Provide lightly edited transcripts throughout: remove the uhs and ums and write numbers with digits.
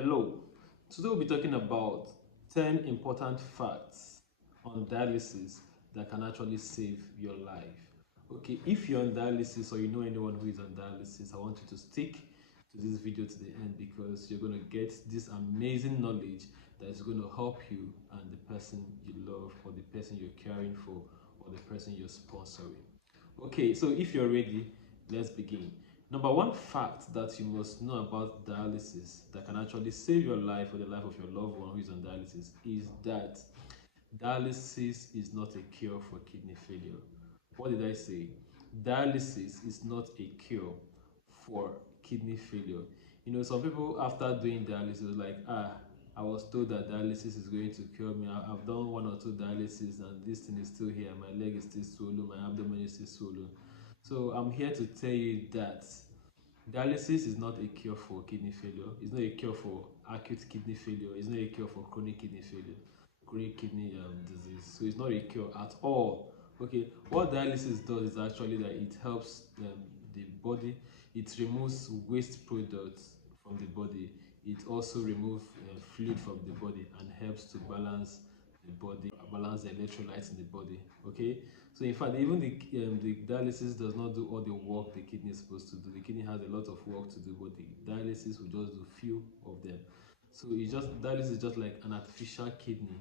Hello, today we'll be talking about 10 important facts on dialysis that can actually save your life. Okay, if you're on dialysis or you know anyone who is on dialysis, I want you to stick to this video to the end because you're going to get this amazing knowledge that is going to help you and the person you love or the person you're caring for or the person you're sponsoring. Okay, so if you're ready, let's begin. Number one fact that you must know about dialysis that can actually save your life or the life of your loved one who is on dialysis is that dialysis is not a cure for kidney failure. What did I say? Dialysis is not a cure for kidney failure. You know, some people after doing dialysis like, I was told that dialysis is going to cure me. I've done one or two dialysis and this thing is still here. My leg is still swollen, my abdomen is still swollen. So I'm here to tell you that dialysis is not a cure for kidney failure. It's not a cure for acute kidney failure. It's not a cure for chronic kidney failure, chronic kidney disease. So it's not a cure at all. Okay, what dialysis does is actually that it helps the body. It removes waste products from the body. It also removes fluid from the body and helps to balance the body, balance the electrolytes in the body. Okay, so in fact, even the dialysis does not do all the work the kidney is supposed to do. The kidney has a lot of work to do, but the dialysis will just do few of them. So it's just dialysis is just like an artificial kidney,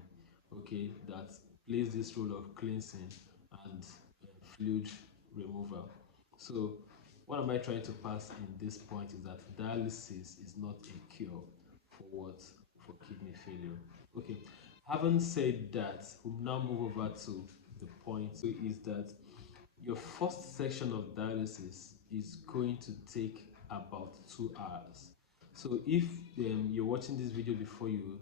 okay, that plays this role of cleansing and fluid removal. So what am I trying to pass in this point is that dialysis is not a cure for what? For kidney failure. Okay, having said that, we'll now move over to the point is that your first section of dialysis is going to take about 2 hours. So if you're watching this video before you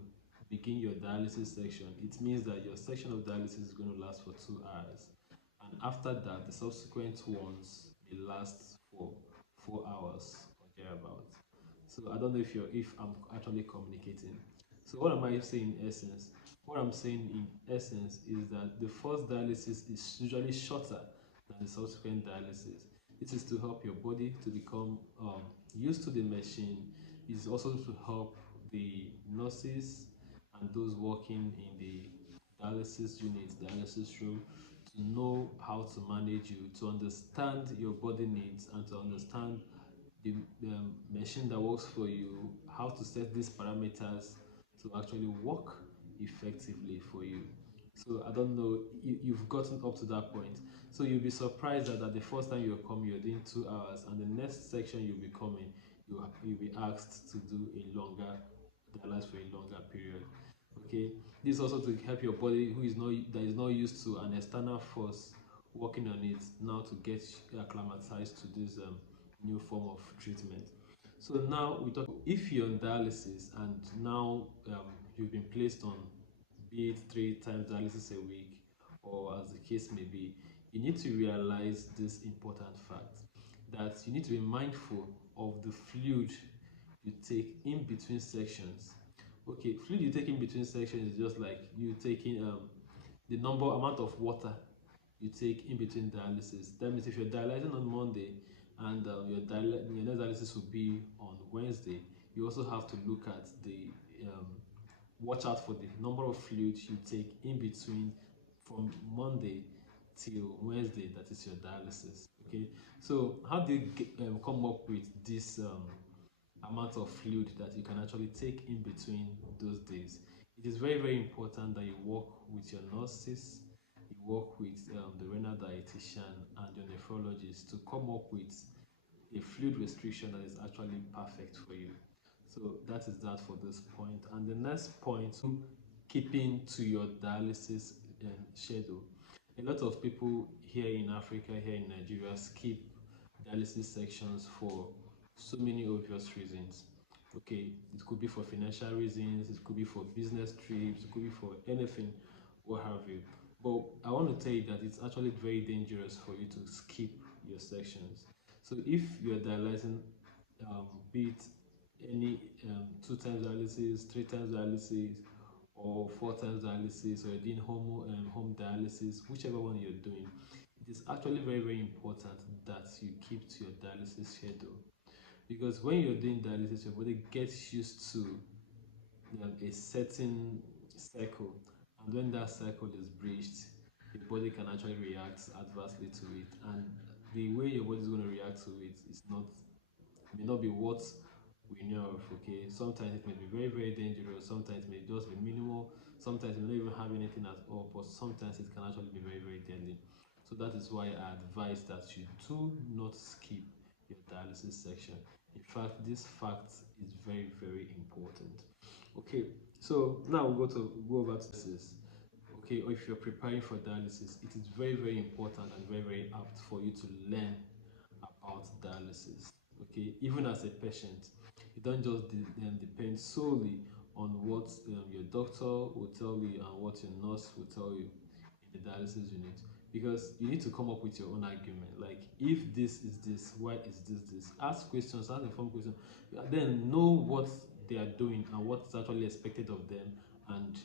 begin your dialysis section, it means that your section of dialysis is going to last for 2 hours, and after that the subsequent ones may last for 4 hours or thereabout. So I don't know if I'm actually communicating. So what am I saying in essence? What I'm saying in essence is that the first dialysis is usually shorter than the subsequent dialysis. This is to help your body to become used to the machine. It's also to help the nurses and those working in the dialysis unit, dialysis room, to know how to manage you, to understand your body needs, and to understand the machine that works for you, how to set these parameters to actually work effectively for you. So I don't know, you've gotten up to that point. So you'll be surprised that the first time you're coming, you're doing 2 hours, and the next section you'll be coming, you'll be asked to do a longer dialysis for a longer period. Okay, this also to help your body that is not used to an external force working on it now to get acclimatized to this new form of treatment. So now we talk if you're on dialysis and now you've been placed on be it 3 times dialysis a week or as the case may be, you need to realize this important fact that you need to be mindful of the fluid you take in between sections. Okay, fluid you take in between sections is just like you taking the amount of water you take in between dialysis. That means if you're dialyzing on Monday and your next dialysis will be on Wednesday, you also have to look at the watch out for the number of fluids you take in between from Monday till Wednesday, that is your dialysis. Okay, so how do you come up with this amount of fluid that you can actually take in between those days? It is very, very important that you work with your nurses, you work with the renal dietitian and your nephrologist to come up with a fluid restriction that is actually perfect for you. So that is that for this point. And the next point, keeping to your dialysis schedule. A lot of people here in Africa, here in Nigeria, skip dialysis sections for so many obvious reasons. Okay, it could be for financial reasons, it could be for business trips, it could be for anything, what have you. But I want to tell you that it's actually very dangerous for you to skip your sections. So if you're dialyzing, be it any 2 times dialysis, 3 times dialysis, or 4 times dialysis, or you're doing home dialysis, whichever one you're doing, it is actually very, very important that you keep to your dialysis schedule, because when you're doing dialysis, your body gets used to a certain cycle, and when that cycle is breached, your body can actually react adversely to it, and the way your body is going to react to it is not may not be what we know of. Okay, sometimes it may be very very dangerous, sometimes it may just be minimal, sometimes it may not even have anything at all, but sometimes it can actually be very very deadly. So that is why I advise that you do not skip your dialysis section. In fact, this fact is very very important. Okay, so now we'll go over to this. Okay, or if you're preparing for dialysis, it is very very important and very very apt for you to learn about dialysis. Okay, even as a patient, you don't just depend solely on what your doctor will tell you and what your nurse will tell you in the dialysis unit, because you need to come up with your own argument. Like, if this is this, why is this? Ask questions, ask informed questions, then know what they are doing and what's actually expected of them, and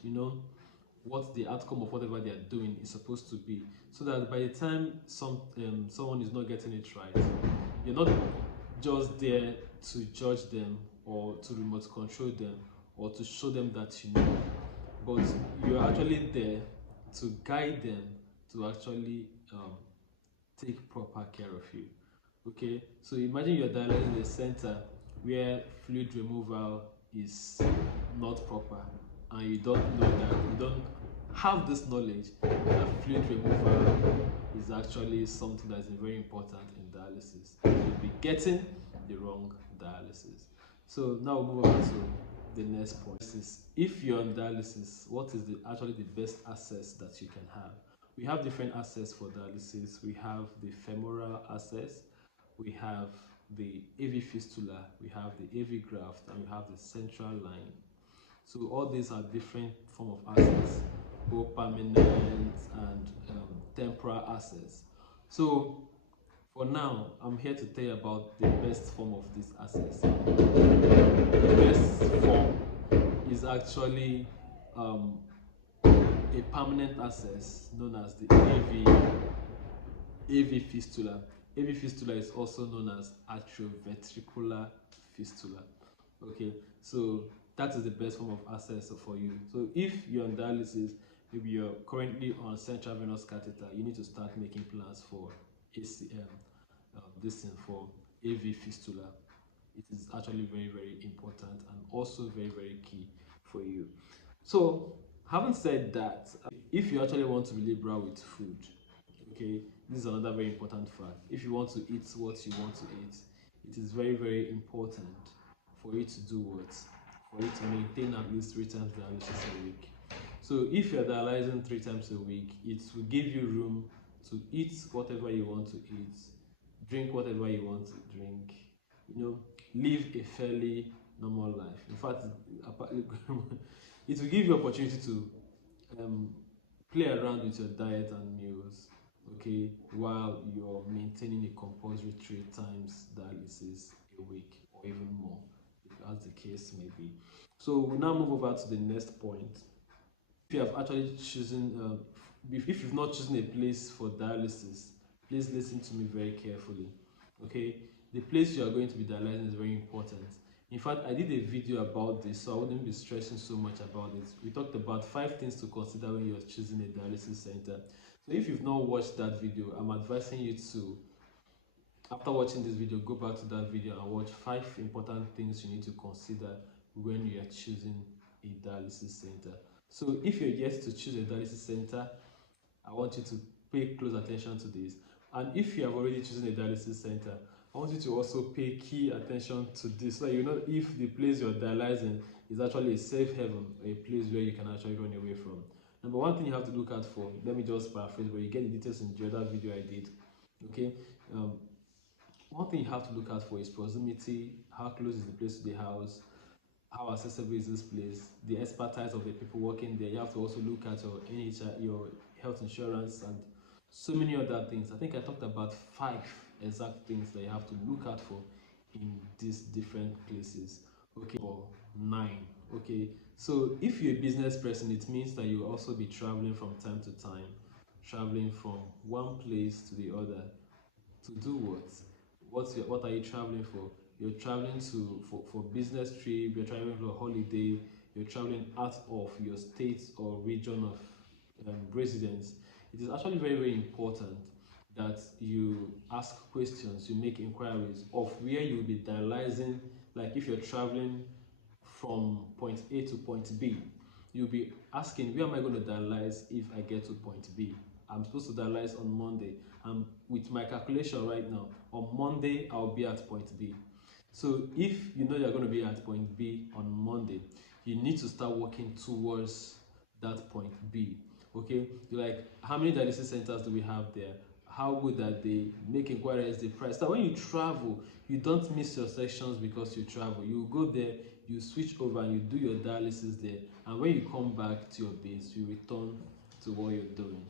what the outcome of whatever they are doing is supposed to be, so that by the time someone is not getting it right, you're not just there to judge them or to remote control them or to show them that you know, but you're actually there to guide them to actually take proper care of you. Okay, so imagine you're dialyzing in a center where fluid removal is not proper, and you don't know that, you don't have this knowledge that fluid removal is actually something that is very important in dialysis. You'll be getting the wrong dialysis. So now we'll move on to the next point. If you're on dialysis, what is actually the best access that you can have? We have different access for dialysis. We have the femoral access, we have the AV fistula, we have the AV graft, and we have the central line. So all these are different form of access, both permanent and temporal access. So for now, I'm here to tell you about the best form of this access. The best form is actually a permanent access known as the AV fistula. AV fistula is also known as atrioventricular fistula. Okay, so that is the best form of access for you. So if you're on dialysis, maybe you're currently on central venous catheter, you need to start making plans for ACM, this thing for AV fistula. It is actually very very important and also very very key for you. So having said that, if you actually want to be liberal with food, okay, this is another very important fact. If you want to eat what you want to eat, it is very very important for you to do what? For you to maintain at least 3 times dialysis a week. So if you're dialyzing 3 times a week, it will give you room to eat whatever you want to eat, drink whatever you want to drink, live a fairly normal life. In fact, it will give you opportunity to play around with your diet and meals, okay, while you're maintaining a compulsory 3 times dialysis a week or even more, as the case may be. So we'll now move over to the next point. If you have actually chosen, if you've not chosen a place for dialysis, please listen to me very carefully. Okay, the place you are going to be dialyzing is very important. In fact, I did a video about this, so I wouldn't be stressing so much about it. We talked about 5 things to consider when you're choosing a dialysis center. So if you've not watched that video, I'm advising you to, after watching this video, go back to that video and watch 5 important things you need to consider when you are choosing a dialysis center. So if you're yet to choose a dialysis center, I want you to pay close attention to this. And if you have already chosen a dialysis center, I want you to also pay key attention to this, so you know if the place you're dialyzing is actually a safe haven, a place where you can actually run away from. Number one thing you have to look out for, let me just paraphrase, but you get the details in the other video I did. Okay, one thing you have to look out for is proximity. How close is the place to the house? How accessible is this place? The expertise of the people working there. You have to also look at your NHI, your health insurance, and so many other things. I think I talked about 5 exact things that you have to look out for in these different places. Okay, or 9. Okay, so if you're a business person, it means that you'll also be traveling from time to time, traveling from one place to the other. To do what? What are you traveling for? You're traveling for business trip, you're traveling for a holiday, you're traveling out of your state or region of residence, it is actually very, very important that you ask questions, you make inquiries of where you'll be dialyzing. Like if you're traveling from point A to point B, you'll be asking, where am I going to dialyze if I get to point B? I'm supposed to dialyze on Monday, and with my calculation right now, on Monday I'll be at point B. So if you know you're going to be at point B on Monday, you need to start working towards that point B. Okay, you're like, how many dialysis centers do we have there? How good are they? Make inquiries, the price. So when you travel, you don't miss your sections because you travel. You go there, you switch over, and you do your dialysis there. And when you come back to your base, you return to what you're doing.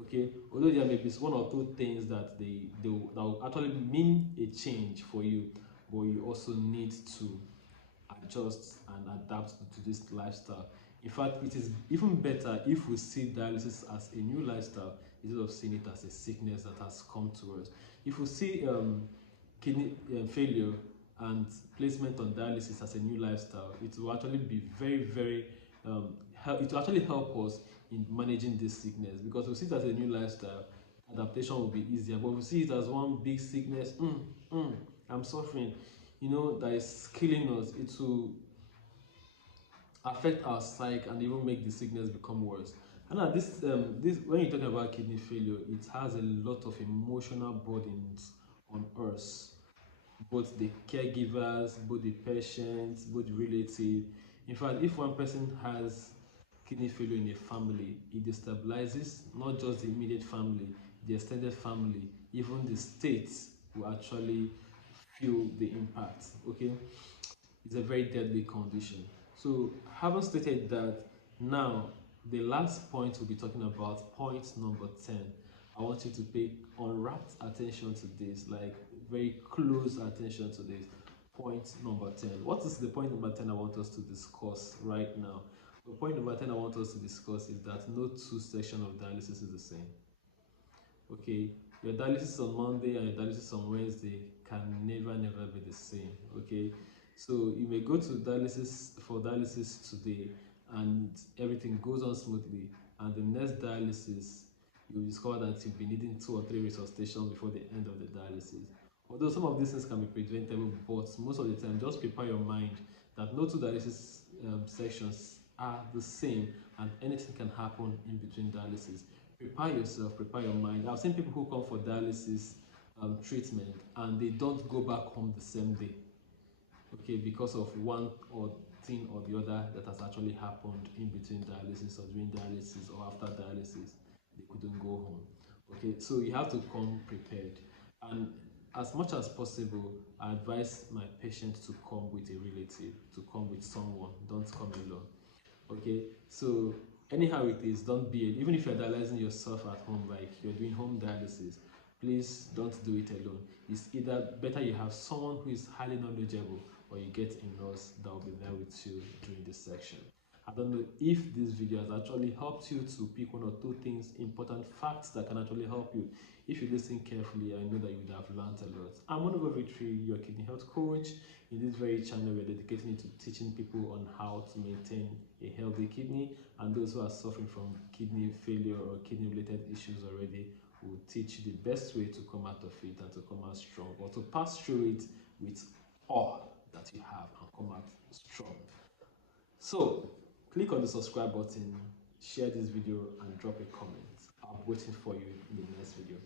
Okay, although there may be one or two things that that will actually mean a change for you, but you also need to adjust and adapt to this lifestyle. In fact, it is even better if we see dialysis as a new lifestyle instead of seeing it as a sickness that has come to us. If we see kidney failure and placement on dialysis as a new lifestyle, it will actually be very, very it will actually help us in managing this sickness, because we see it as a new lifestyle, adaptation will be easier. But if we see it as one big sickness, I'm suffering, that is killing us, it will affect our psyche and even make the sickness become worse. And now this when you're talking about kidney failure, it has a lot of emotional burdens on us, both the caregivers, both the patients, both the relatives. In fact, if one person has kidney failure in a family, it destabilizes not just the immediate family, the extended family, even the state will actually feel the impact. Okay, it's a very deadly condition. So, having stated that, now the last point we'll be talking about, point number 10. I want you to pay unwrapped attention to this, like very close attention to this. Point number 10. What is the point number 10 I want us to discuss right now? The point number 10 I want us to discuss is that no two sections of dialysis is the same. Okay, your dialysis on Monday and your dialysis on Wednesday can never be the same. Okay, so you may go to dialysis for dialysis today and everything goes on smoothly, and the next dialysis you discover that you'll be needing 2 or 3 resuscitations before the end of the dialysis. Although some of these things can be preventable, but most of the time just prepare your mind that no two dialysis sections are the same, and anything can happen in between dialysis. Prepare yourself, prepare your mind. I've seen people who come for dialysis treatment and they don't go back home the same day, okay, because of one or thing or the other that has actually happened in between dialysis or during dialysis or after dialysis. They couldn't go home. Okay, so you have to come prepared, and as much as possible, I advise my patient to come with a relative, to come with someone. Don't come alone. Okay, so anyhow it is, don't be, even if you're dialyzing yourself at home, like you're doing home dialysis, please don't do it alone. It's either better you have someone who is highly knowledgeable, or you get a nurse that will be there with you during this section. I don't know if this video has actually helped you to pick 1 or 2 things, important facts that can actually help you. If you listen carefully, I know that you would have learned a lot. I'm Monover Victory, your kidney health coach. In this very channel, we're dedicating it to teaching people on how to maintain a healthy kidney, and those who are suffering from kidney failure or kidney related issues already will teach you the best way to come out of it and to come out strong, or to pass through it with all that you have and come out strong. So click on the subscribe button, share this video, and drop a comment. I'm waiting for you in the next video.